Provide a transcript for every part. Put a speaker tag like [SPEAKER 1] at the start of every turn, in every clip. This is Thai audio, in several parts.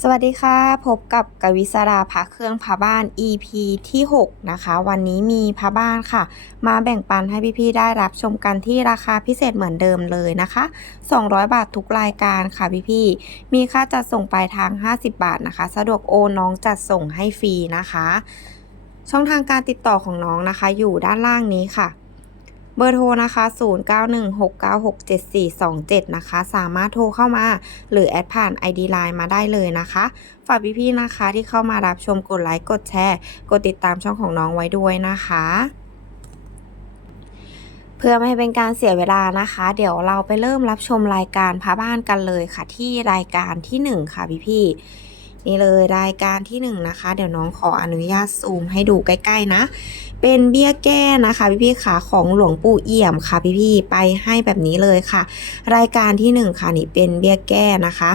[SPEAKER 1] สวัสดีค่ะ พบกับกวิศราพาเครื่องพาบ้าน EP ที่ 6 นะคะ วันนี้มีพาบ้านค่ะ มาแบ่งปันให้พี่ๆได้รับชมกันที่ราคาพิเศษเหมือนเดิมเลยนะคะ 200 บาททุกรายการค่ะพี่ๆมีค่าจัดส่งปลายทาง 50 บาทนะคะ สะดวกโอนน้องจัดส่งให้ฟรีนะคะ ช่องทางการติดต่อของน้องนะคะ อยู่ด้านล่างนี้ค่ะ เบอร์โทรนะคะ 0916967427 นะคะ สามารถโทรเข้ามา หรือแอดผ่าน ID Line มาได้เลยนะคะ ฝากพี่ๆนะคะที่เข้ามารับชมกดไลค์ กดแชร์ กดติดตามช่องของน้องไว้ด้วยนะคะเพื่อไม่ให้เป็นการเสียเวลานะคะ เดี๋ยวเราไปเริ่มรับชมรายการพาบ้านกันเลยค่ะ ที่รายการที่ 1 ค่ะพี่ๆนี่เลยรายการที่ 1 นะคะ เดี๋ยวน้องขออนุญาตซูมให้ดูใกล้ ๆ นะ เป็นเบี้ยแก้นะคะพี่ๆขาของหลวงปู่เอี่ยมค่ะพี่ๆไปให้แบบนี้เลยค่ะ รายการที่หนึ่งค่ะนี่เป็นเบี้ยแก้นะคะ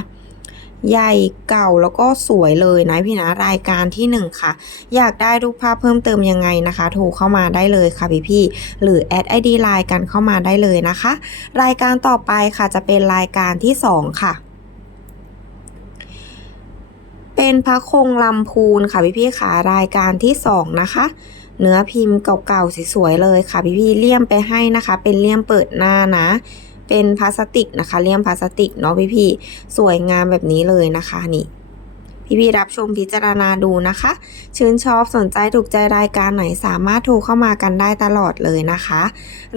[SPEAKER 1] ใหญ่เก่าแล้วก็สวยเลยนะพี่นะรายการที่หนึ่งค่ะ อยากได้รูปภาพเพิ่มเติมยังไงนะคะ โทรเข้ามาได้เลยค่ะพี่ๆหรือแอดไอดีไลน์กันเข้ามาได้เลยนะคะ รายการต่อไปค่ะจะเป็นรายการที่สองค่ะ เป็นพระคงลำพูนค่ะพี่ๆขารายการที่สองนะคะ เนื้อพิมพ์เก่าๆสวยๆเลยค่ะพี่ๆเลี่ยมไปให้นะคะ เป็นเลี่ยมเปิดหน้านะ เป็นพลาสติกนะคะ เลี่ยมพลาสติกเนาะพี่ๆสวยงามแบบนี้เลยนะคะนี่พี่ๆรับชมพิจารณาดูนะคะ ชื่นชอบสนใจถูกใจรายการไหนสามารถโทรเข้ามากันได้ตลอดเลยนะคะ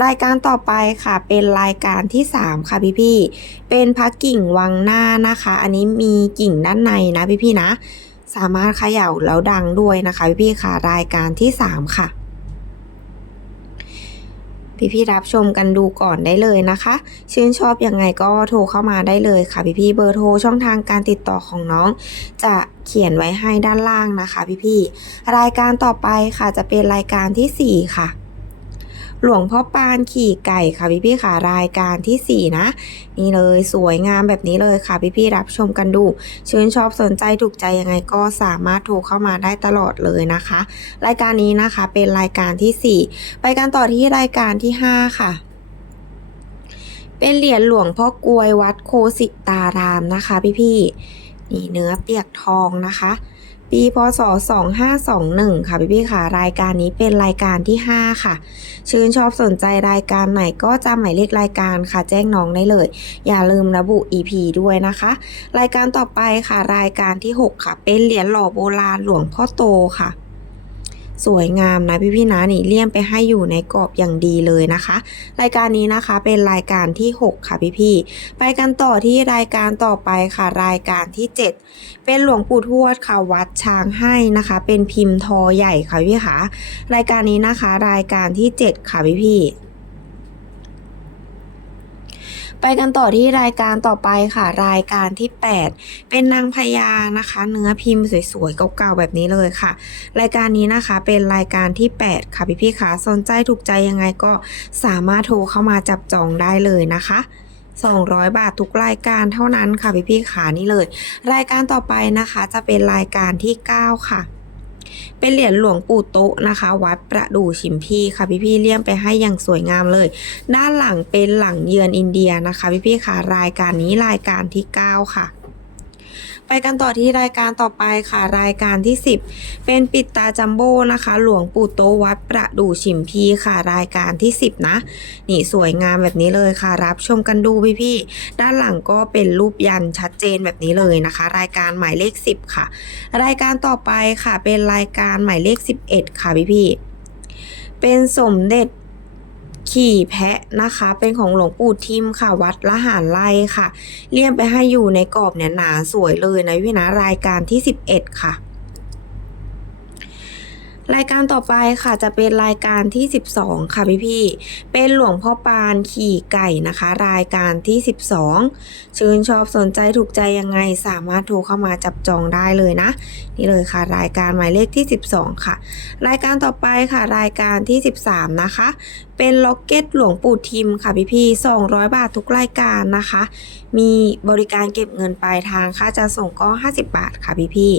[SPEAKER 1] รายการต่อไปค่ะเป็นรายการที่ 3 ค่ะพี่ๆเป็นพักกิ่งวังหน้านะคะ อันนี้มีกิ่งด้านในนะพี่ๆนะ สามารถเขย่าแล้วดังด้วยนะคะพี่ๆค่ะรายการที่ 3 ค่ะ พี่ๆรับชมกันดูก่อนได้เลยนะคะ ชื่นชอบยังไงก็โทรเข้ามาได้เลยค่ะ พี่ๆเบอร์โทรช่องทางการติดต่อของน้อง จะเขียนไว้ให้ด้านล่างนะคะ พี่ๆรายการต่อไปค่ะจะเป็นรายการทีสี่4 ค่ะ หลวงพ่อปานขี่ไก่ค่ะพี่ๆค่ะรายการทีสี่ 4 นะ นี่เลยสวยงามแบบนี้เลยค่ะพี่ๆรับชมกันดูชื่นชอบสนใจถูกใจยังไงก็สามารถโทรเข้ามาได้ตลอดเลยนะคะ รายการนี้นะคะเป็นรายการที่ 4 ไปกันต่อที่รายการที่ 5 ค่ะเป็นเหรียญหลวงพ่อกวยวัดโคสิตารามนะคะ พี่ๆนี่เนื้อเปียกทองนะคะ ปีพศ 2521 ค่ะพี่ๆค่ะ รายการนี้เป็นรายการที่ 5 ค่ะ ชื่นชอบสนใจรายการไหนก็จำหมายเลขรายการค่ะ แจ้งน้องได้เลย อย่าลืมระบุ EP ด้วยนะคะ รายการต่อไปค่ะ รายการที่ 6 ค่ะ เป็นเหรียญหล่อโบราณหลวงพ่อโตค่ะ สวยงามนะพี่ๆนะนี่เลี่ยมไปให้อยู่ในกรอบอย่างดีเลยนะคะ รายการนี้นะคะเป็นรายการที่ 6 ค่ะพี่ๆไปกันต่อที่รายการต่อไปค่ะรายการที่ 7 เป็นหลวงปู่ทวดค่ะวัดช้างให้นะคะ เป็นพิมพ์ทอใหญ่ค่ะพี่คะรายการนี้นะคะ รายการที่ 7 ค่ะพี่ๆ ไปกันต่อที่รายการต่อไปค่ะ รายการที่ 8 เป็นนางพญานะคะ เนื้อพิมพ์สวยๆเก่าๆแบบนี้เลยค่ะ รายการนี้นะคะเป็นรายการที่ 8 ค่ะพี่ๆค่ะสนใจถูกใจยังไงก็สามารถโทรเข้ามาจับจองได้เลยนะคะ200 บาททุกรายการเท่านั้นค่ะพี่ๆขานี่เลย รายการต่อไปนะคะจะเป็นรายการที่ 9 ค่ะ เป็นเหรียญหลวงปู่โตะนะคะ วัดประดู่ชิมพีค่ะพี่ๆเลี่ยมไปให้อย่างสวยงามเลย ด้านหลังเป็นหลังเยือนอินเดียนะคะ พี่ๆค่ะรายการนี้รายการที่ 9 ค่ะ ไปกันต่อที่รายการต่อไปค่ะรายการที่ 10 เป็นปิดตาจัมโบ้นะคะ หลวงปู่โตวัดประดู่ชิมพีค่ะรายการที่ 10 นะ นี่สวยงามแบบนี้เลยค่ะรับชมกันดูพี่ๆด้านหลังก็เป็นรูปยันชัดเจนแบบนี้เลยนะคะ รายการหมายเลข 10 ค่ะ รายการต่อไปค่ะเป็นรายการหมายเลข 11 ค่ะพี่ๆเป็นสมเด็จ ขี่แพะนะคะ เป็นของหลวงปู่ทิมค่ะ วัดละหารไล่ค่ะ เลี่ยมไปให้อยู่ในกรอบเนี่ยหนาสวยเลยนะพี่นะรายการที่ 11 ค่ะ รายการต่อไปค่ะจะเป็นรายการที่ 12 ค่ะพี่พี่ๆเป็นหลวงพ่อปานขี่ไก่นะคะ รายการที่ 12 ชื่นชอบสนใจถูกใจยังไงสามารถโทรเข้ามาจับจองได้เลยนะ นี่เลยค่ะ รายการหมายเลขที่ 12 ค่ะ รายการต่อไปค่ะ รายการที่ 13 นะคะ เป็นล็อกเก็ตหลวงปู่ทิมค่ะพี่พี่ๆ200บาททุกรายการนะคะ มีบริการเก็บเงินปลายทางค่าจะส่งก็ 50 บาทค่ะพี่พี่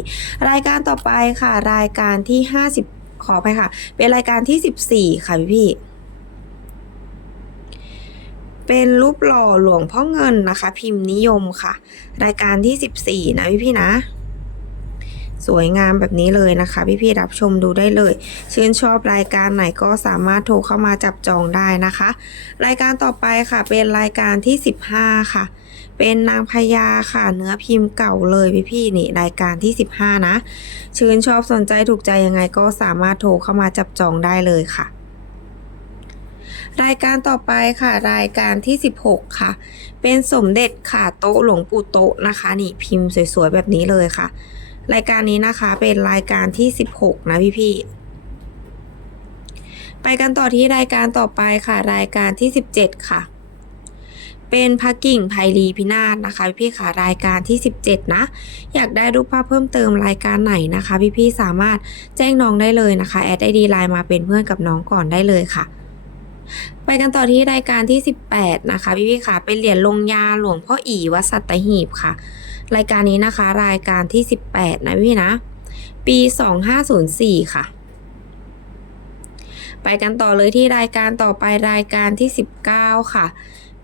[SPEAKER 1] รายการต่อไปค่ะ รายการที่ 50 ขอไปค่ะ เป็นรายการที่ 14 ค่ะพี่พี่เป็นรูปหล่อหลวงพ่อเงินนะคะ พิมพ์นิยมค่ะ รายการที่ 14 นะพี่พี่นะ สวยงามแบบนี้เลยนะคะ พี่ๆรับชมดูได้เลย ชื่นชอบรายการไหนก็สามารถโทรเข้ามาจับจองได้นะคะ รายการต่อไปค่ะ เป็นรายการที่ 15 ค่ะ เป็นนางพญาค่ะ เนื้อพิมพ์เก่าเลยพี่ๆนี่รายการที่ 15 นะ ชื่นชอบสนใจถูกใจยังไงก็สามารถโทรเข้ามาจับจองได้เลยค่ะรายการต่อไปค่ะรายการที่ 16 ค่ะ เป็นสมเด็จค่ะโต๊ะหลวงปู่โต๊ะนะคะ นี่พิมพ์สวยๆแบบนี้เลยค่ะ รายการนี้นะคะเป็นรายการที่ 16 นะพี่ๆไปกันต่อที่รายการต่อไปค่ะ รายการที่ 17 ค่ะ เป็นพระกิ่งไพรีพินาศนะคะ พี่ๆค่ะรายการที่ 17 นะ อยากได้รูปภาพเพิ่มเติมรายการไหนนะคะ พี่ๆสามารถแจ้งน้องได้เลยนะคะแอดไอดีไลน์มาเป็นเพื่อนกับน้องก่อนได้เลยค่ะ ไปกันต่อที่รายการที่ 18 นะคะ พี่ๆค่ะเป็นเหรียญลงยาหลวงพ่ออีวัดสัตหีบค่ะ รายการนี้นะคะ รายการที่ 18 นะพี่นะ ปี 2504 ค่ะ ไปกันต่อเลยที่รายการต่อไปรายการที่ 19 ค่ะ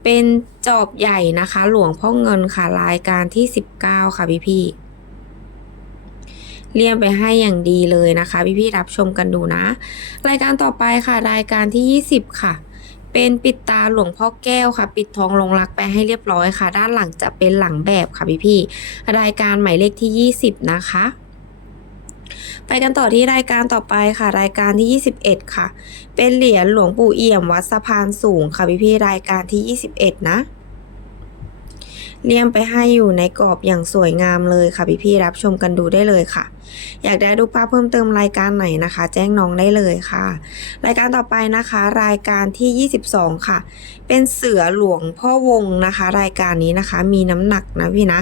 [SPEAKER 1] เป็นจอบใหญ่นะคะ หลวงพ่อเงินค่ะ รายการที่ 19 ค่ะพี่พี่เรียงไปให้อย่างดีเลยนะคะ พี่พี่รับชมกันดูนะ รายการต่อไปค่ะ รายการที่ 20 ค่ะ เป็นปิดตาหลวงพ่อแก้วค่ะ ปิดทองลงรักไปให้เรียบร้อยค่ะ ด้านหลังจะเป็นหลังแบบค่ะพี่พี่รายการหมายเลขที่ 20 นะคะ ไปกันต่อที่รายการต่อไปค่ะ รายการที่ 21 ค่ะ เป็นเหรียญหลวงปู่เอี่ยมวัดสะพานสูงค่ะพี่พี่รายการที่ 21 นะ เรียงไปให้อยู่ในกรอบอย่างสวยงามเลยค่ะพี่พี่ๆรับชมกันดูได้เลยค่ะ อยากได้รูปภาพเพิ่มเติมรายการไหนนะคะ แจ้งน้องได้เลยค่ะ รายการต่อไปนะคะ รายการที่ 22 ค่ะ เป็นเสือหลวงพ่อวงนะคะ รายการนี้นะคะ มีน้ำหนักนะพี่นะ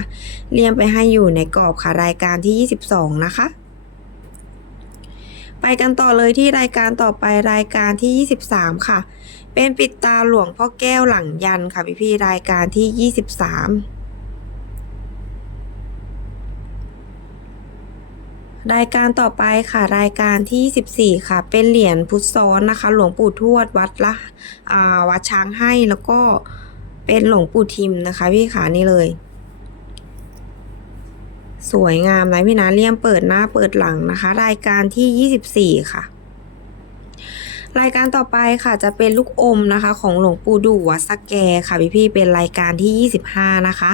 [SPEAKER 1] เรียงไปให้อยู่ในกรอบค่ะรายการที่ 22 นะคะ ไปกันต่อเลยที่รายการต่อไปรายการที่ 23 ค่ะ เป็นปิดตาหลวงพ่อแก้วหลังยันค่ะพี่พี่รายการที่ 23 รายการต่อไปค่ะรายการที่ 14 ค่ะ เป็นเหรียญพุทธซ้อนนะคะ หลวงปู่ทวดวัดละวัดช้างให้แล้วก็เป็นหลวงปู่ทิมนะคะพี่ขานี่เลย สวยงามนะพี่นะเลี่ยมเปิดหน้าเปิดหลังนะคะ รายการที่ 24 ค่ะ รายการต่อไปค่ะจะเป็นลูกอมนะคะ ของหลวงปู่ดูวัดสแกค่ะพี่พี่เป็นรายการที่ 25 นะคะ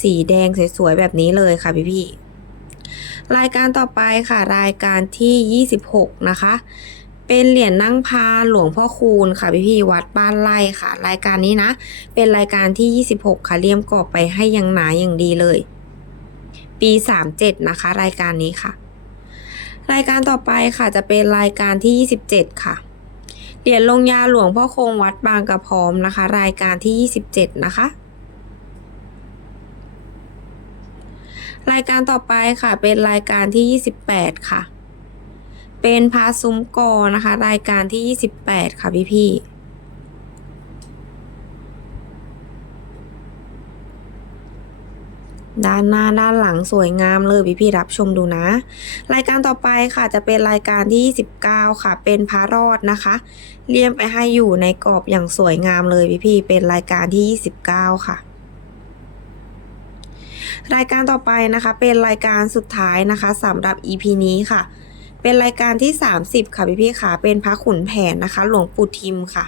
[SPEAKER 1] สีแดงสวยๆแบบนี้เลยค่ะพี่พี่รายการต่อไปค่ะ รายการที่ 26 นะคะ เป็นเหรียญนั่งพาหลวงพ่อคูณค่ะพี่พี่วัดบ้านไร่ค่ะ รายการนี้นะ เป็นรายการที่ 26 ค่ะเลี่ยมกรอบไปให้ยังหนาอย่างดีเลย ปี 37 นะคะ รายการนี้ค่ะ รายการต่อไปค่ะจะเป็นรายการที่ 27 ค่ะเหรียญลงยาหลวงพ่อคงวัดบางกระพร้อมนะคะ รายการที่ 27 นะคะ รายการต่อไปค่ะเป็นรายการที่ 28 ค่ะ เป็นพาซุ้มกอนะคะ รายการที่ 28 ค่ะพี่พี่ ด้านหน้าด้านหลังสวยงามเลยพี่พี่รับชมดูนะ รายการต่อไปค่ะจะเป็นรายการที่29ค่ะ เป็นพระรอดนะคะ เลี่ยมไปให้อยู่ในกรอบอย่างสวยงามเลยพี่พี่เป็นรายการที่ 29 ค่ะรายการต่อไปนะคะ เป็นรายการสุดท้ายนะคะสำหรับ EP นี้ค่ะ เป็นรายการที่ 30 ค่ะพี่พี่ค่ะ เป็นพระขุนแผนนะคะ หลวงปู่ทิมค่ะ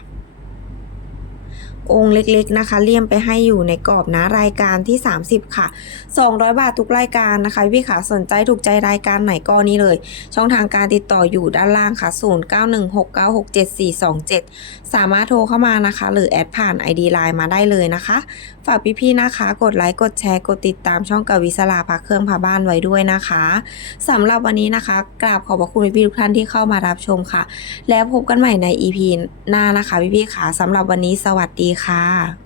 [SPEAKER 1] องค์เล็กๆนะคะเลี่ยมไปให้อยู่ในกรอบนะรายการที่ 30 ค่ะ 200 บาททุกรายการนะคะพี่ค่ะสนใจถูกใจรายการไหนก็นี่เลย ช่องทางการติดต่ออยู่ด้านล่างค่ะ 0916967427 สามารถโทรเข้ามานะคะ หรือแอดผ่าน ID Line มาได้เลยนะคะ ฝากพี่ๆนะคะ กดไลค์กดแชร์กดติดตามช่องกวิศลาพักเครื่องพาบ้านไว้ด้วยนะคะสำหรับวันนี้นะคะกราบขอบพระคุณพี่ๆทุกท่านที่เข้ามารับชมค่ะ แล้วพบกันใหม่ใน EP หน้านะคะพี่ๆค่ะสำหรับวันนี้สวัสดีค่ะ